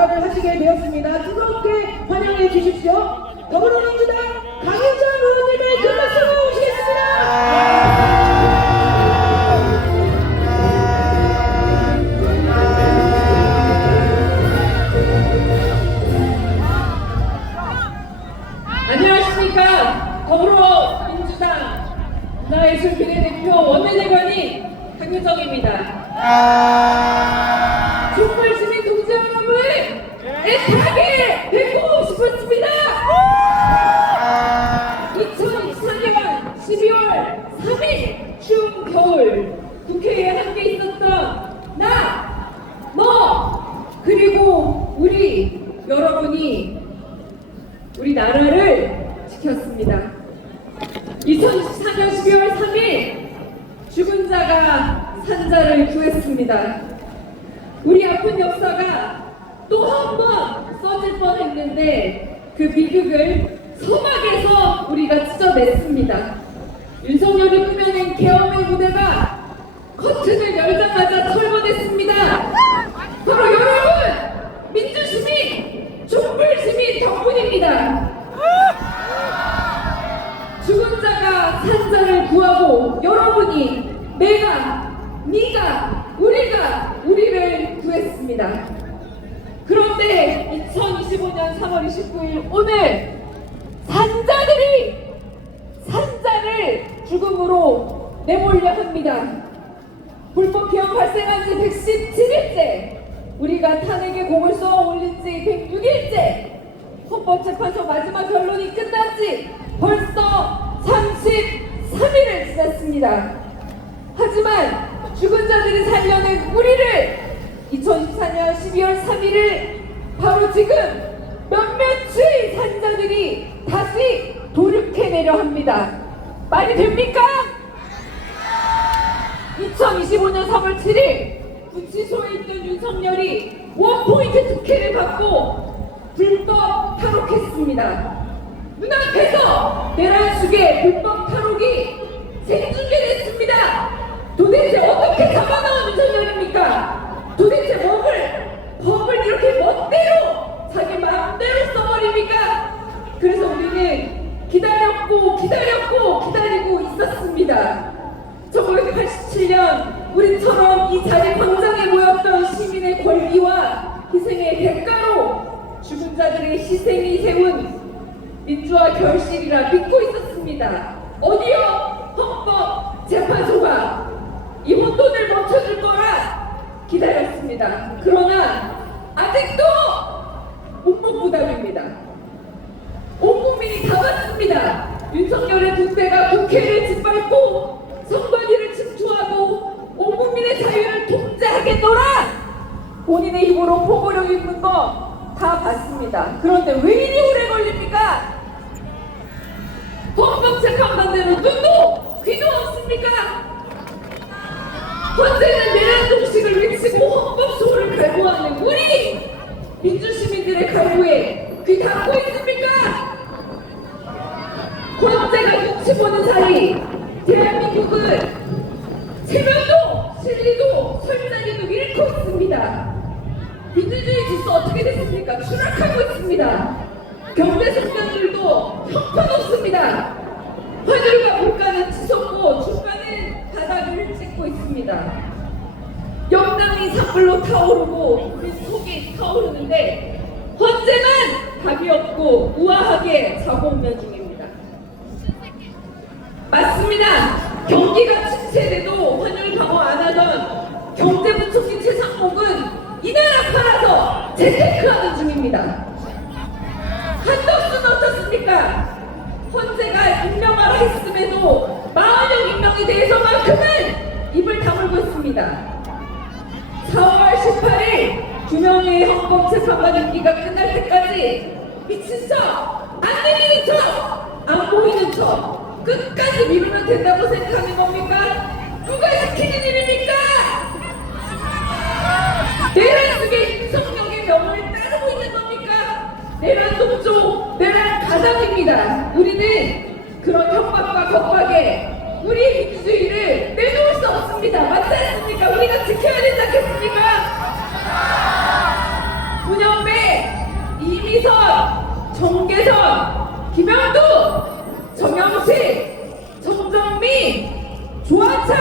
발언을 하시게 되었습니다. 뜨겁게 환영해 주십시오. 더불어민주당 강효정 의원님의 큰 박수로 모시겠습니다. 안녕하십니까. 더불어민주당 문화예술 비례대표 원내대변인 강효정입니다. 촛불 시민 동지 여러분, 애타게 뵙고 싶었습니다. 2024년 12월 3일 추운 겨울 국회에 함께 있었던 나, 너, 그리고 우리 여러분이 우리 나라를 지켰습니다. 2024년 12월 3일 죽은 자가 산자를 구했습니다. 우리 아픈 역사가 또 한 번 써질 뻔했는데 그 비극을 서막에서 우리가 찢어냈습니다. 윤석열이 꾸며낸 계엄의 무대가 커튼을 열자마자 철거됐습니다. 바로 여러분, 민주시민, 촛불시민 덕분입니다. 죽은 자가 산 자를 구하고 여러분이, 내가, 네가, 우리가 우리를 구했습니다. 그런데 2025년 3월 29일 오늘 산자를 죽음으로 내몰려 합니다. 불법 계엄 발생한 지 117일째, 우리가 탄핵의 공을 쏘아 올린 지 106일째, 헌법재판소 마지막 변론이 끝난 지 벌써 33일을 지났습니다. 하지만 죽은 자들이 살려낸 우리를 2024년 12월 3일을 바로 지금 몇몇의 산자들이 다시 돌이켜내려 합니다. 말이 됩니까? 2025년 3월 7일 구치소에 있던 윤석열이 원포인트 특혜를 받고 불법 탈옥했습니다. 눈앞에서 내란숙의 불법 탈옥이 생중계됐습니다. 도대체 어떻게 잡아나온 윤석열입니까? 도대체 법을 이렇게 멋대로 자기 마음대로 써버립니까? 그래서 우리는 기다리고 있었습니다. 1987년 우리처럼 이 자리 광장에 모였던 시민의 권리와 희생의 대가로 죽은 자들의 희생이 세운 민주화 결실이라 믿고 있었습니다. 어디요? 헌법재판소가 이 혼돈을 멈춰줄 거라 기다렸습니다. 그러나 아직도 묵묵부답입니다. 온 국민이 다 봤습니다. 윤석열의 군대가 국회를 짓밟고 선관위를 침투하고 온 국민의 자유를 통제하겠노라! 본인의 힘으로 포고령 입는 거 다 봤습니다. 그런데 왜 이리 오래 걸립니까? 헌법재판관들은 눈도 귀도 없습니까? 헌재는 내란 동식을 외치고 헌법소를 갈구하는 우리 민주시민들의 갈구에 귀 닫고 있습니까? 헌재가 눈치 보는 사이 대한민국은 체면도 실리도 설자리도 잃고 있습니다. 민주주의 질서 어떻게 됐습니까? 추락하고 있습니다. 경제 성장률도 형편없습니다. 환율과 물가는 치솟고 주가는 바닥을 찍고 있습니다. 영당이 산불로 타오르고 우리 속이 타오르는데 헌재만 답이 없고 우아하게 자고운면 중입니다. 맞습니다. 경기가 침체돼도 환율 방어 안 하던 경제부총리 최상목은 이 나라 팔아서 재테크하는 중입니다. 한덕수는 어떻습니까? 헌재가 임명하라 했음에도 40명 임명에 대해서만큼은 입을 다물고 있습니다. 4월 18일 2명의 헌법재판관 임기가 끝날 때까지 미친 척, 안 내리는 척, 안 보이는 척 끝까지 미루면 된다고 생각하는 겁니까? 누가 시키는 일입니까? 내란 속에 윤석열의 명을 따르고 있는 겁니까? 내란 동조, 내란 가담입니다. 우리는 그런 협박과 겁박에 우리의 민주주의를 내놓을 수 없습니다. 맞지 않습니까? 우리가 지켜야 되지 않겠습니까? 문영배 정계선, 김영두, 정영식, 정정민, 조한찬,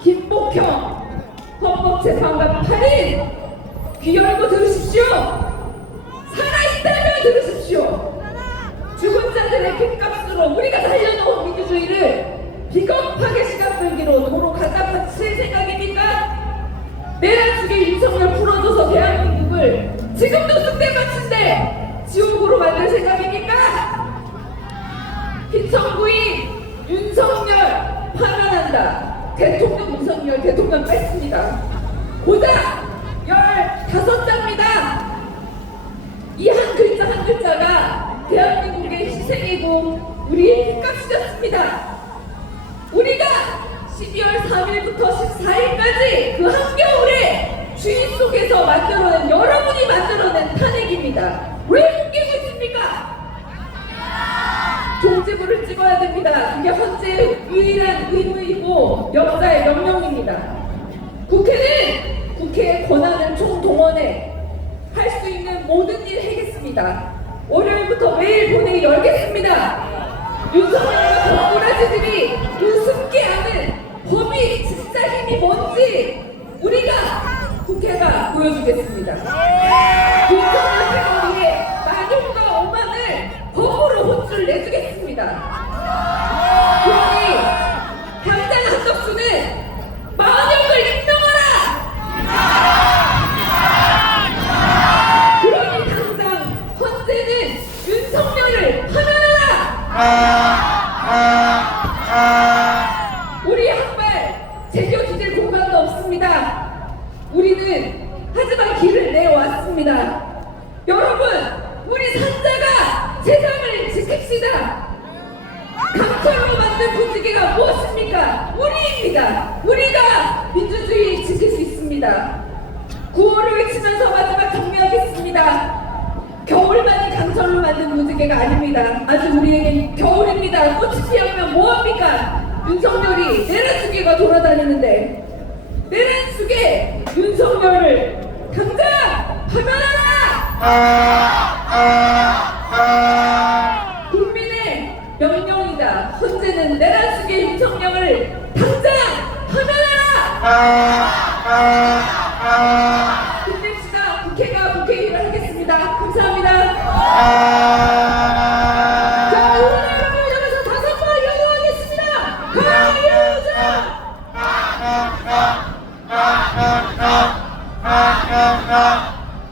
김복형 헌법재판관 8인 귀 열고 들으십시오. 살아있다면 들으십시오. 죽은 자들의 핏값으로 우리가 살려놓은 민주주의를 비겁하게 시간 끌기로 도로 갖다 바칠 생각입니까? 내란숙의 윤석열 풀어줘서 대한민국을 지금도 쑥대밭인데 지옥으로 만들 생각입니까? 피청구인 윤석열 파면한다. 대통령 윤석열 대통령 뺐습니다. 고작 15장입니다. 이 한 글자 한 글자가 대한민국의 희생이고 우리의 핏값이었습니다. 우리가 12월 3일부터 14일까지 그 한겨울에 주의 속에서 만들어낸 여러분이 만들어낸 탄핵입니다. 왜 숨기고 있습니까? 종지부를 찍어야 됩니다. 그게 헌재의 유일한 의무이고 역사의 명령입니다. 국회는 국회의 권한을 총동원해 할 수 있는 모든 일을 하겠습니다. 월요일부터 매일 본회의 열겠습니다. 윤석열과 거꾸라지들이 우습게 하는 법이 진짜 힘이 뭔지 우리가 국회가 보여주겠습니다. 윤석열 패거리의 만용과 오만을 법으로 혼쭐 내주겠습니다. 그러니 당장 한덕수는 만용을 임명하라! 그러니 당장 헌재는 윤석열을 파면하라! 우리 한발 제겨 뒤질 공간도 없습니다. 우리는 하지만 길을 내왔습니다. 여러분, 우리 산자가 세상을 지킵시다. 강철로 만든 부지개가 무엇입니까? 우리입니다. 우리가 민주주의 지킬 수 있습니다. 구호를 외치면서 마지막 정리하겠습니다. 겨울만이 강철로 만든 무지개가 아닙니다. 아직 우리에겐 겨울입니다. 꽃이 피우면 뭐합니까? 윤석열이 내란숙개가 돌아다니는데 내란숙개 윤석열을 당장 파면하라! 국민의 명령이다. 헌재는 내란숙개 윤석열을 당장 파면하라! 힘냅시다. 국회가 국회 일을 하겠습니다. 감사합니다. 자, 오늘의 방을 잡아서 5번 영어하겠습니다. 가유자!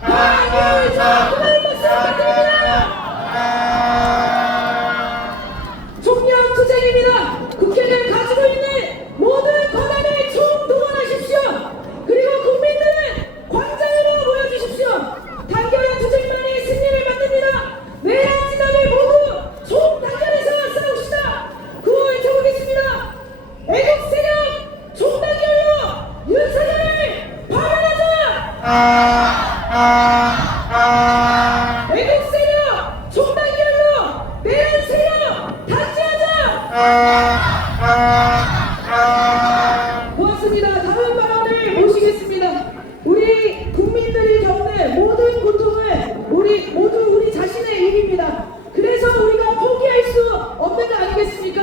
가유자! 그날 박수 부탁드립니다. 총력 투쟁입니다. 국회는 가지고 있는 모든 권한을 총동원하십시오. 그리고 국민들은 광장으로 모여주십시오. 단결한 투쟁만이 승리를 만듭니다. 내란 진압을 모두 총단결해서 싸웁시다. 구호 외쳐보겠습니다. 애국 세력 총단결로 윤석열을 파면하자. 애국 세력 총단결로 내란 세력 단죄하자. 고맙습니다. 다음 발언을 모시겠습니다. 우리 국민들이 겪는 모든 고통은 모두 우리 자신의 일입니다. 그래서 우리가 포기할 수 없는 거 아니겠습니까?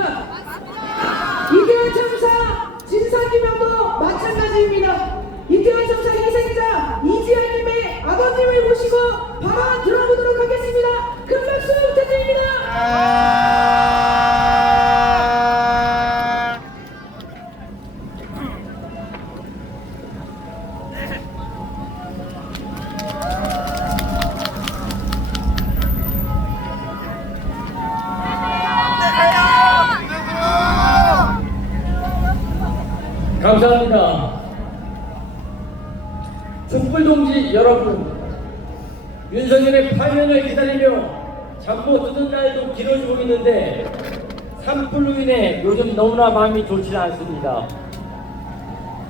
이태원 참사 진상규명도 마찬가지입니다. 이태원 참사 희생자 이지아님의 아버님을 모시고 발언 들어보도록 하겠습니다. 큰 박수 부탁드립니다. 감사합니다. 촛불동지 여러분, 윤석열의 파면을 기다리며 잠 못 드는 날도 길어지고 있는데 산불로 인해 요즘 너무나 마음이 좋지 않습니다.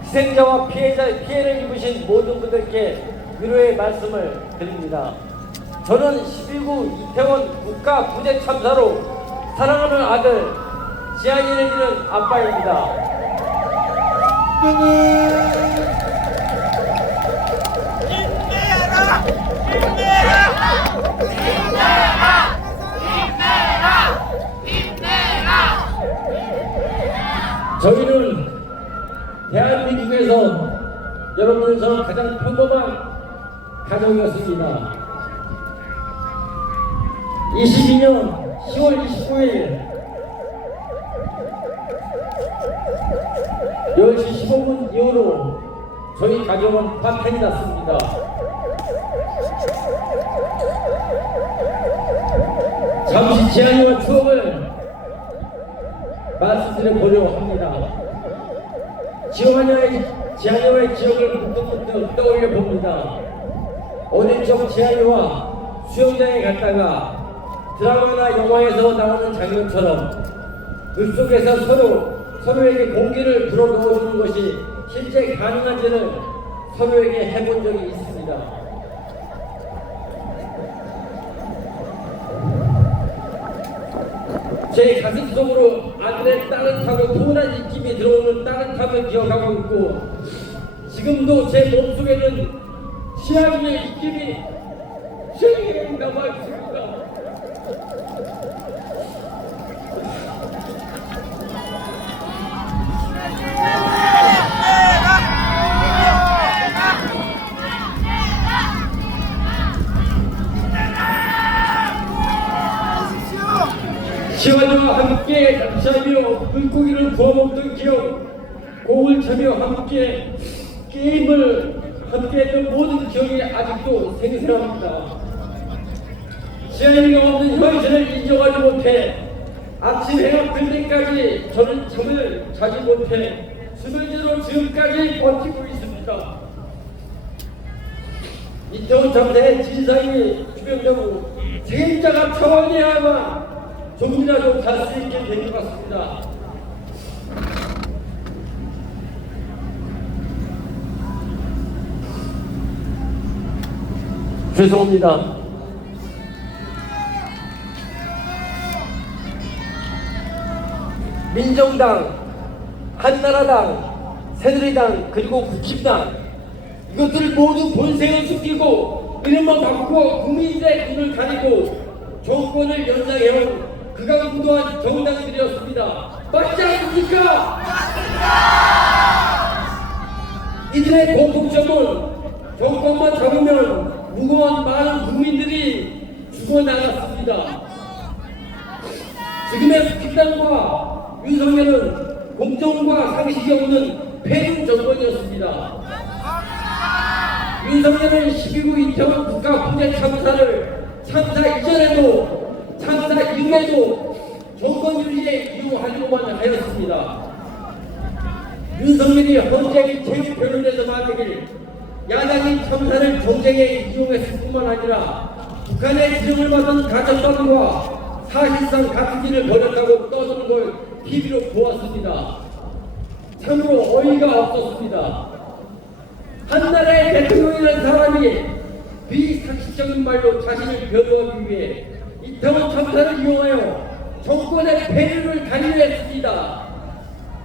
희생자와 피해를 입으신 모든 분들께 위로의 말씀을 드립니다. 저는 12구 이태원 국가 부재 참사로 사랑하는 아들 지한이를 잃은 아빠입니다. 인내하라! 인내하라! 인내하라! 중에서 여러분들 저는 가장 평범한 가정이었습니다. 22년 10월 29일 10시 15분 이후로 저희 가정은 파탄이 났습니다. 잠시 지안이와 추억을 말씀드려보려고 합니다. 지안이와의 기억을 문득문득 떠올려 봅니다. 어린 적 지안이와 수영장에 갔다가 드라마나 영화에서 나오는 장면처럼 그 속에서 서로에게 공기를 불어넣어주는 것이 실제 가능한지를 서로에게 해본 적이 있습니다. 제 가슴속으로 아들의 따뜻하고 포근한 느낌이 들어오는 따뜻함을 기억하고 있고, 지금도 제 몸속에는 시아이의 느낌이 생생히 남아있습니다. 시아이와 함께 낚시하며 물고기를 구워먹던 기억, 곡을 차며 함께 게임을 함께했던 모든 기억이 아직도 생생합니다. 시아이가 없는 현실을 인정하지 못해 아침 해가 뜰 때까지 저는 잠을 자지 못해 수면제로 지금까지 버티고 있습니다. 이태원 참사의 진상이 규명되고 책임자가 처벌돼야만 조금이라도 갈 수 있게 된 것 같습니다. 죄송합니다. 민정당, 한나라당, 새누리당, 그리고 국힘당, 이것들 모두 본색을 숨기고 이름만 바꾸고 국민들의 눈을 가리고 정권을 연상해온 극악무도한 정당들이었습니다. 맞지 않습니까? 이들의 공통점은 정권만 잡으면 무고한 많은 국민들이 죽어나갔습니다. 지금의 국힘당과 윤석열은 공정과 상식이 없는 패륜 정권이었습니다. 윤석열은 12구 이태원 국가붕괴 참사를 참사 이전에도 참사 이후에도 정권 유리에 이용하려고만 하였습니다. 윤석열이 헌재 체육 변론에서 말하길 야당이 참사를 정쟁에 이용했을 뿐만 아니라 북한의 지령을 받은 가정법과 사실상 같은 일을 벌였다고 떠드는 걸 TV로 보았습니다. 참으로 어이가 없었습니다. 한 나라의 대통령이라는 사람이 비상식적인 말로 자신을 변호하기 위해 이태원 참사를 이용하여 정권의 패륜을 가리려 했습니다.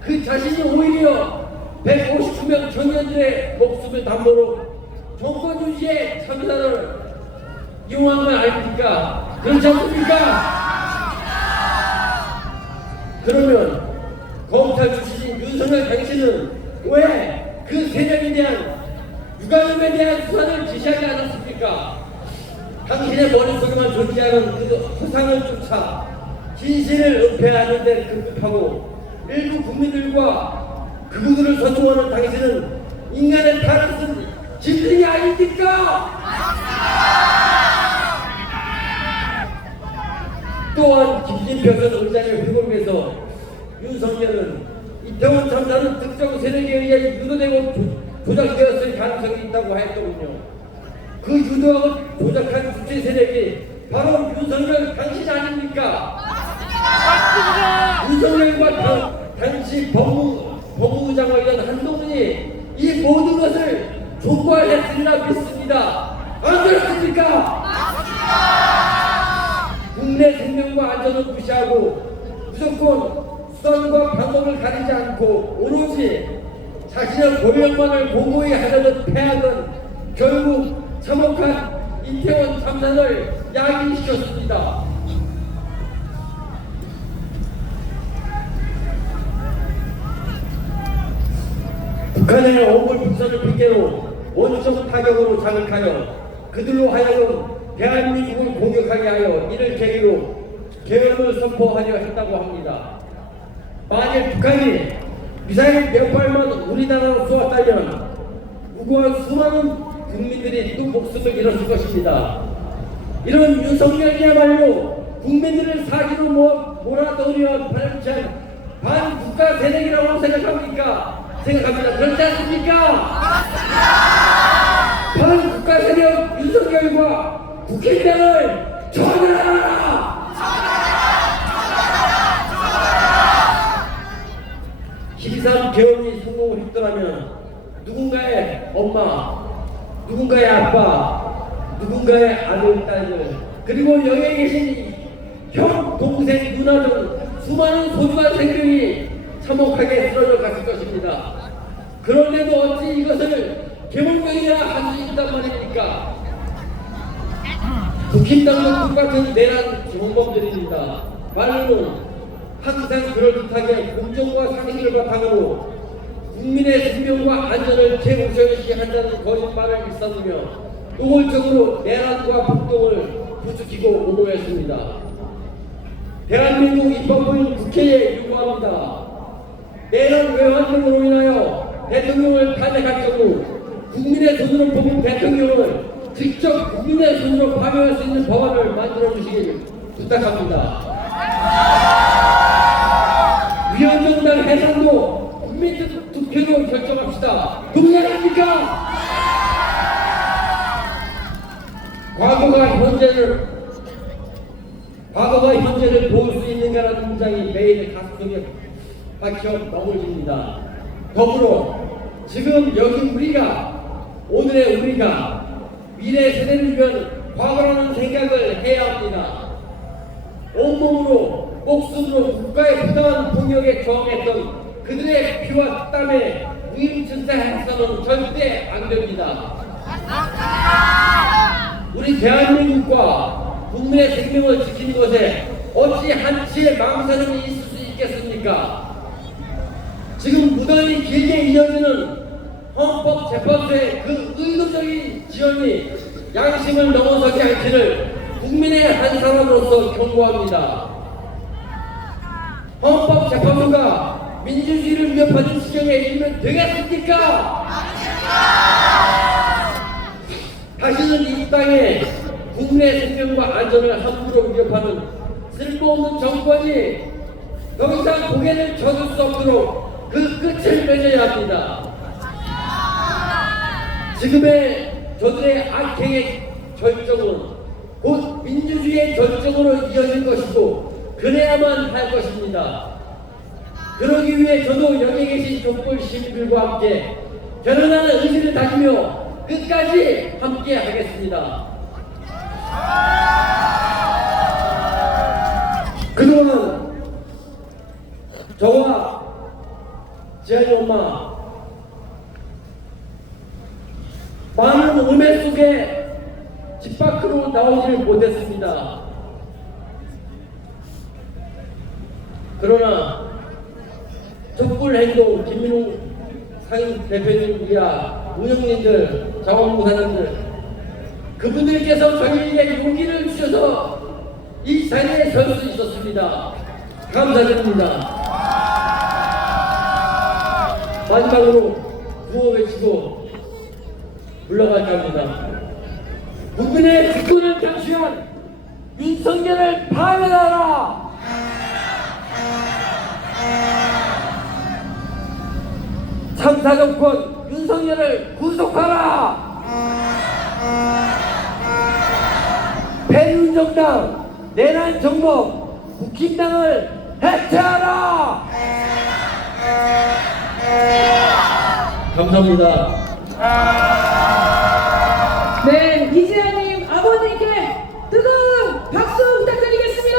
그 자신이 오히려 159명 청년들의 목숨을 담보로 정권 유지의 참사를 이용한 걸 아닙니까? 그렇지 않습니까? 그러면 검찰 출신인 윤석열 당신은 왜 그 세력에 대한 유가족에 대한 수사를 지시하지 않았습니까? 당신의 머릿속에만 존재하는 그 허상을 쫓아 진실을 은폐하는 데 급급하고 일부 국민들과 그분들을 선동하는 당신은 인간의 탈을 쓴 짐승이 아닙니까? 또한 김진표선 의장의 회고록에서 윤석열은 이태원 참사는 특정 세력에 의해 유도되고 조작되었을 가능성이 있다고 하였더군요. 그 유도하고 조작한 주체 세력이 바로 윤석열 당신 아닙니까? 윤석열과 당시 법무부장과 이런 한동훈이 이 모든 것을 촉구하였으리라 믿습니다. 안 그렇습니까? 국내 생명과 안전을 무시하고 무조건 수단과 방법을 가리지 않고 오로지 자신의 고용만을 공고히 하려는 폐악은 결국 참혹한 이태원 참사를 야기시켰습니다. 북한의 어물 북선을 핑계로 원적 타격으로 자극하여 그들로 하여금 대한민국을 공격하게 하여 이를 계기로 계엄을 선포하려 했다고 합니다. 만일 북한이 미사일 몇 발만 우리나라로 쏘았다면 무고한 수많은 국민들이 또 목숨을 잃었을 것입니다. 이런 윤석열이야말로 국민들을 사기로 몰아넣으려 발전한 반국가 세력이라고 생각합니까? 생각합니다. 그렇지 않습니까? 반국가 세력 윤석열과 국힘당을 처단하라! 12.3 계엄이 성공을 했더라면 누군가의 엄마, 누군가의 아빠, 누군가의 아들, 딸들, 그리고 여기에 계신 형, 동생, 누나 등 수많은 소중한 생명이 참혹하게 쓰러져 갔을 것입니다. 그런데도 어찌 이것을 계몽령이라 할 수 있단 말입니까? 국힘당도 똑같은 내란 정범들입니다. 말로는 항상 그럴듯하게 공정과 상식을 바탕으로 국민의 생명과 안전을 최우선시 한다는 거짓말을 일삼으며 노골적으로 내란과 폭동을 부추기고 오고했습니다. 대한민국 입법부인 국회에 요구합니다. 내란 외환 등으로 인하여 대통령을 탄핵할 경우 국민의 손으로 뽑은 대통령을 직접 국민의 손으로 파면할 수 있는 법안을 만들어 주시길 부탁합니다. 위원정당 해산도 국민 투표로 결정합시다. 동의하십니까? 과거가 현재를 도울 수 있는가라는 문장이 매일 가슴속에 박혀 머물집니다. 더불어 지금 여기 우리가, 오늘의 우리가 미래 세대를 위한 과거라는 생각을 해야 합니다. 온몸으로 목숨으로 국가의 부당한 폭력에 저항했던 그들의 피와 땀에 무임승차해서는 절대 안 됩니다. 우리 대한민국과 국민의 생명을 지키는 것에 어찌 한치의 망설임이 있을 수 있겠습니까? 지금 무더위 길게 이어지는 헌법재판소의 그 의도적인 지원이 양심을 넘어서지 않기를 국민의 한 사람으로서 경고합니다. 헌법재판소가 민주주의를 위협하는 지경에 이르면 되겠습니까? 다시는 이 땅에 국민의 생명과 안전을 함부로 위협하는 쓸모없는 정권이 더 이상 고개를 져줄 수 없도록 그 끝을 맺어야 합니다. 지금의 저들의 악행의 절정은 곧 민주주의의 절정으로 이어질 것이고 그래야만 할 것입니다. 그러기 위해 저도 여기 계신 족불 시민들과 함께 결연한 의지를 다지며 끝까지 함께 하겠습니다. 그동안 저와 지안이 엄마 많은 음해 속에 집 밖으로 나오지를 못했습니다. 그러나 촛불행동 김민웅 상임 대표님이야 운영진들, 자원봉사자들 그분들께서 저희에게 용기를 주셔서 이 자리에 설 수 있었습니다. 감사드립니다. 마지막으로 구호 외치고 물러갈까 합니다. 국민의 직권을 장취한 윤석열을 파면하라! 참사정권 윤석열을 구속하라! 배윤정당, 내란정법, 국힘당을 해체하라! 감사합니다. 네, 이재아님 아버님께 뜨거운 박수 부탁드리겠습니다.